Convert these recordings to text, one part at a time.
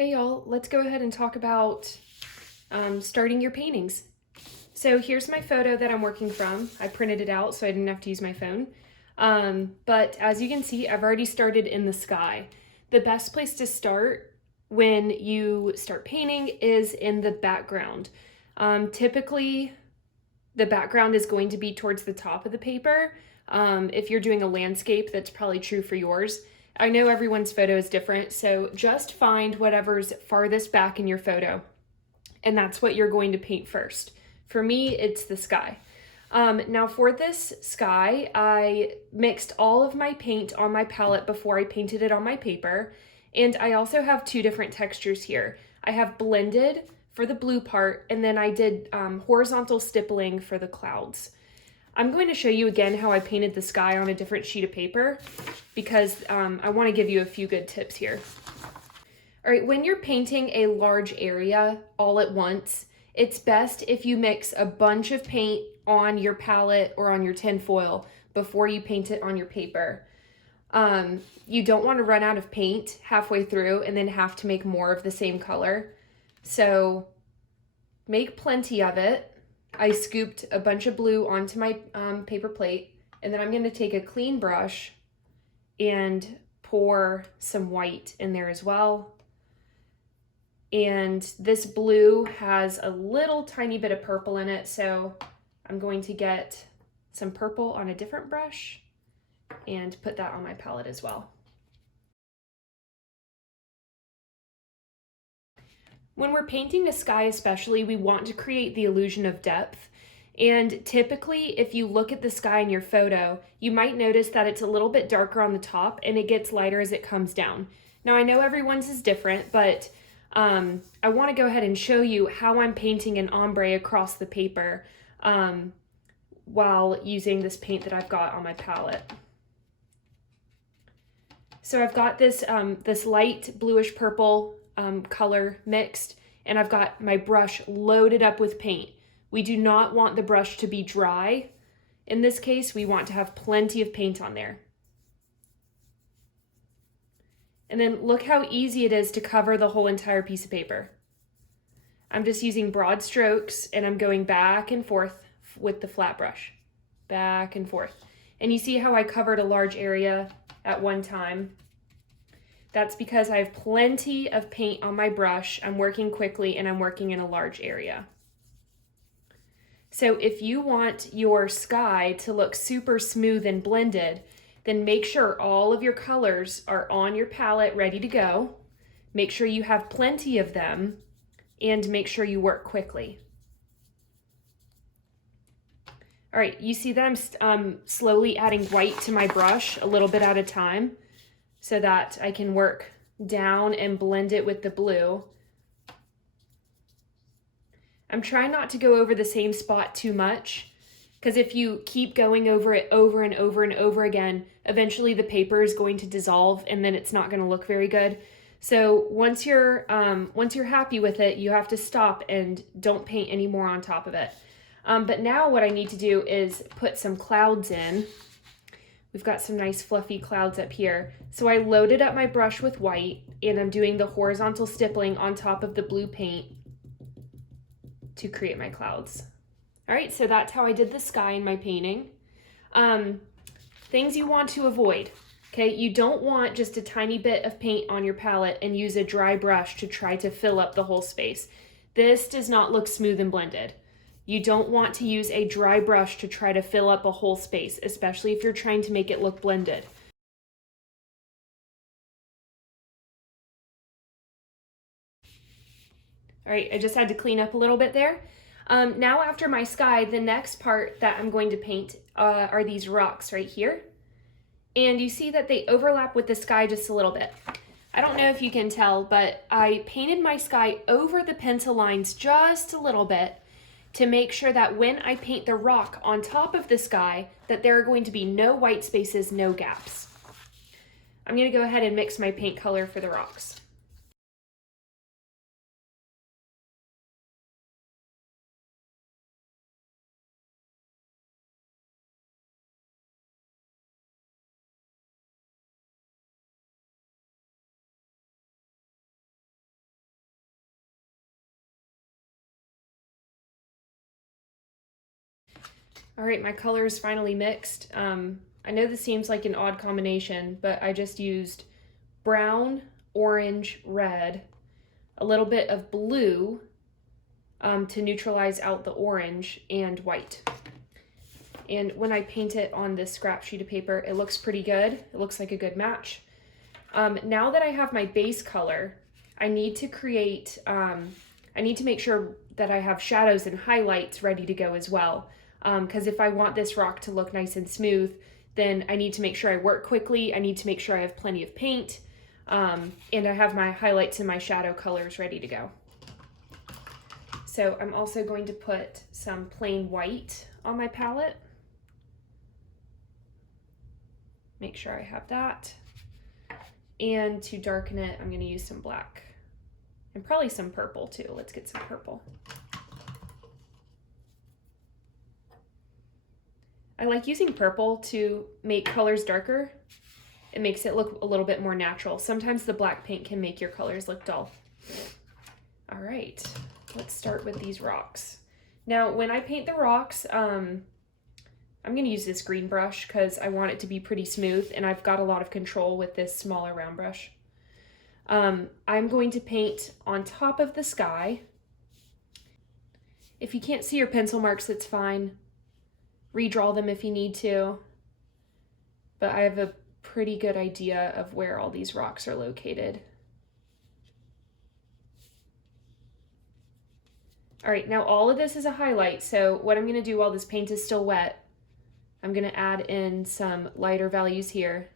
Hey y'all, let's go ahead and talk about starting your paintings. So here's my photo that I'm working from. I printed it out so I didn't have to use my phone. But as you can see, I've already started in the sky. The best place to start when you start painting is in the background. Typically, the background is going to be towards the top of the paper. If you're doing a landscape, that's probably true for yours. I know everyone's photo is different, so just find whatever's farthest back in your photo, and that's what you're going to paint first. For me, it's the sky. Now for this sky, I mixed all of my paint on my palette before I painted it on my paper, and I also have two different textures here. I have blended for the blue part, and then I did horizontal stippling for the clouds. I'm going to show you again how I painted the sky on a different sheet of paper because I want to give you a few good tips here. All right, when you're painting a large area all at once, it's best if you mix a bunch of paint on your palette or on your tin foil before you paint it on your paper. You don't want to run out of paint halfway through and then have to make more of the same color. So make plenty of it. I scooped a bunch of blue onto my paper plate, and then I'm going to take a clean brush and pour some white in there as well. And this blue has a little tiny bit of purple in it, so I'm going to get some purple on a different brush and put that on my palette as well. When we're painting the sky especially, we want to create the illusion of depth. And typically, if you look at the sky in your photo, you might notice that it's a little bit darker on the top and it gets lighter as it comes down. Now, I know everyone's is different, but I want to go ahead and show you how I'm painting an ombre across the paper while using this paint that I've got on my palette. So I've got this, this light bluish purple color mixed, and I've got my brush loaded up with paint. We do not want the brush to be dry. In this case, we want to have plenty of paint on there. And then look how easy it is to cover the whole entire piece of paper. I'm just using broad strokes and I'm going back and forth with the flat brush. Back and forth. And you see how I covered a large area at one time? That's because I have plenty of paint on my brush. I'm working quickly and I'm working in a large area. So if you want your sky to look super smooth and blended, then make sure all of your colors are on your palette ready to go. Make sure you have plenty of them and make sure you work quickly. All right, you see that I'm slowly adding white to my brush a little bit at a time so that I can work down and blend it with the blue. I'm trying not to go over the same spot too much, because if you keep going over it over and over and over again, eventually the paper is going to dissolve and then it's not going to look very good. So once you're happy with it, you have to stop and don't paint any more on top of it. But now what I need to do is put some clouds in. We've got some nice fluffy clouds up here. So I loaded up my brush with white and I'm doing the horizontal stippling on top of the blue paint to create my clouds. All right, so that's how I did the sky in my painting. Things you want to avoid. Okay, you don't want just a tiny bit of paint on your palette and use a dry brush to try to fill up the whole space. This does not look smooth and blended. You don't want to use a dry brush to try to fill up a whole space, especially if you're trying to make it look blended. All right, I just had to clean up a little bit there. Now after my sky, the next part that I'm going to paint are these rocks right here. And you see that they overlap with the sky just a little bit. I don't know if you can tell, but I painted my sky over the pencil lines just a little bit to make sure that when I paint the rock on top of the sky, that there are going to be no white spaces, no gaps. I'm gonna go ahead and mix my paint color for the rocks. All right, my color is finally mixed. I know this seems like an odd combination, but I just used brown, orange, red, a little bit of blue to neutralize out the orange, and white. And when I paint it on this scrap sheet of paper, it looks pretty good. It looks like a good match. Now that I have my base color, I need to create, I need to make sure that I have shadows and highlights ready to go as well. Because if I want this rock to look nice and smooth, then I need to make sure I work quickly. I need to make sure I have plenty of paint, and I have my highlights and my shadow colors ready to go. So I'm also going to put some plain white on my palette. Make sure I have that. And to darken it, I'm going to use some black and probably some purple too. Let's get some purple. I like using purple to make colors darker. It makes it look a little bit more natural. Sometimes the black paint can make your colors look dull. All right, let's start with these rocks. Now, when I paint the rocks, I'm gonna use this green brush because I want it to be pretty smooth, and I've got a lot of control with this smaller round brush. I'm going to paint on top of the sky. If you can't see your pencil marks, it's fine. Redraw them if you need to, but I have a pretty good idea of where all these rocks are located. All right, now all of this is a highlight, so what I'm gonna do while this paint is still wet, I'm gonna add in some lighter values here,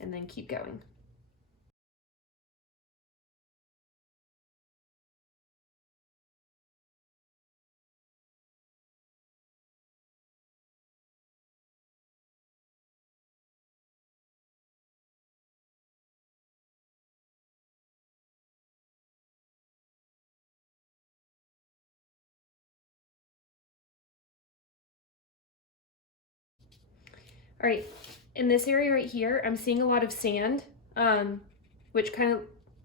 and then keep going. All right, in this area right here, I'm seeing a lot of sand, which kind of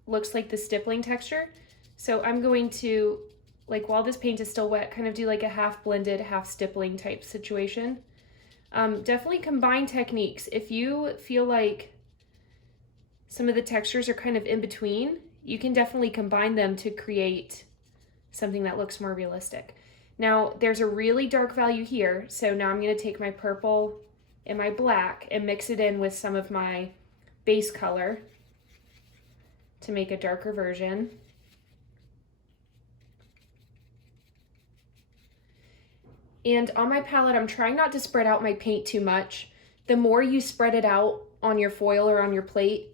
looks like the stippling texture. So I'm going to, like while this paint is still wet, kind of do like a half blended, half stippling type situation. Definitely combine techniques. If you feel like some of the textures are kind of in between, you can definitely combine them to create something that looks more realistic. Now, there's a really dark value here, so now I'm gonna take my purple and my black and mix it in with some of my base color to make a darker version. And on my palette, I'm trying not to spread out my paint too much. The more you spread it out on your foil or on your plate,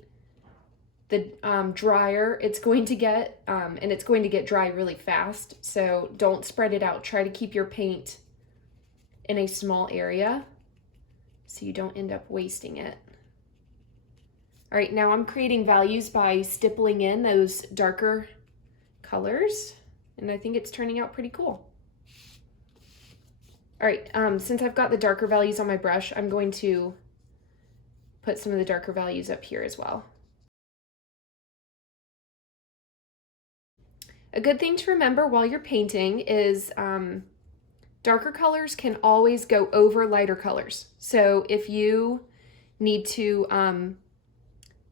the drier it's going to get, and it's going to get dry really fast. So don't spread it out. Try to keep your paint in a small area so you don't end up wasting it. All right, now I'm creating values by stippling in those darker colors, and I think it's turning out pretty cool. All right, since I've got the darker values on my brush, I'm going to put some of the darker values up here as well. A good thing to remember while you're painting is darker colors can always go over lighter colors. So if you need to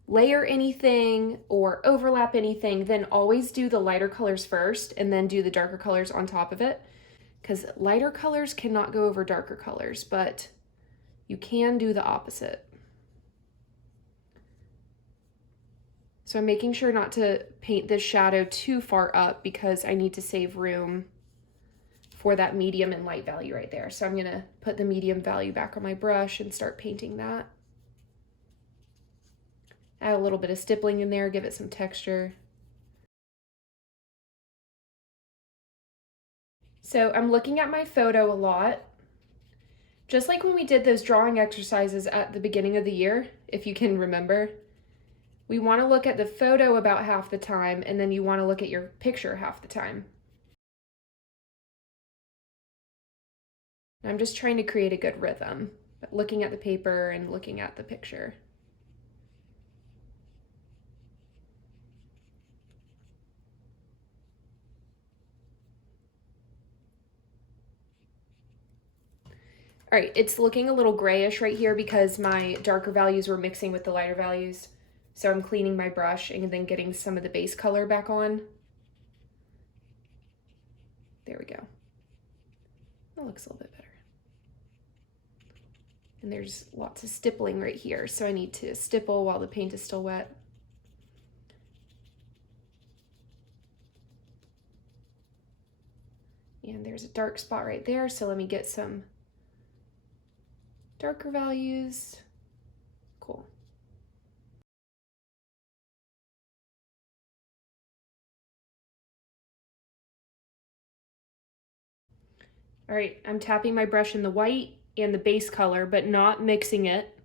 layer anything or overlap anything, then always do the lighter colors first and then do the darker colors on top of it, because lighter colors cannot go over darker colors, but you can do the opposite. So I'm making sure not to paint this shadow too far up because I need to save room for that medium and light value right there. So I'm gonna put the medium value back on my brush and start painting that. Add a little bit of stippling in there, give it some texture. So I'm looking at my photo a lot. Just like when we did those drawing exercises at the beginning of the year, if you can remember, we want to look at the photo about half the time, and then you want to look at your picture half the time. I'm just trying to create a good rhythm, looking at the paper and looking at the picture. All right, it's looking a little grayish right here because my darker values were mixing with the lighter values. So I'm cleaning my brush and then getting some of the base color back on. There we go. That looks a little bit better. And there's lots of stippling right here, so I need to stipple while the paint is still wet. And there's a dark spot right there, so let me get some darker values. Cool. All right, I'm tapping my brush in the white and the base color, but not mixing it.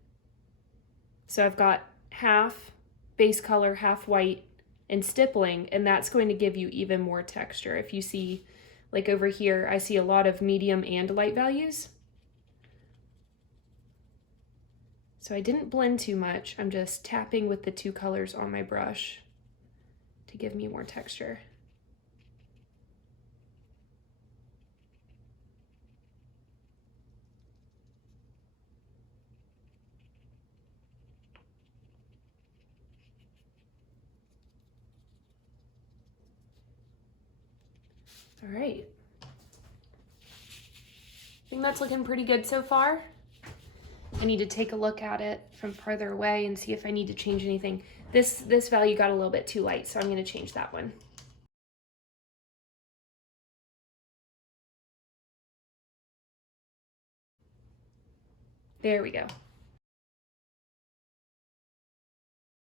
So I've got half base color, half white, and stippling, and that's going to give you even more texture. If you see, like over here, I see a lot of medium and light values. So I didn't blend too much. I'm just tapping with the two colors on my brush to give me more texture. All right. I think that's looking pretty good so far. I need to take a look at it from further away and see if I need to change anything. This value got a little bit too light, so I'm going to change that one. There we go.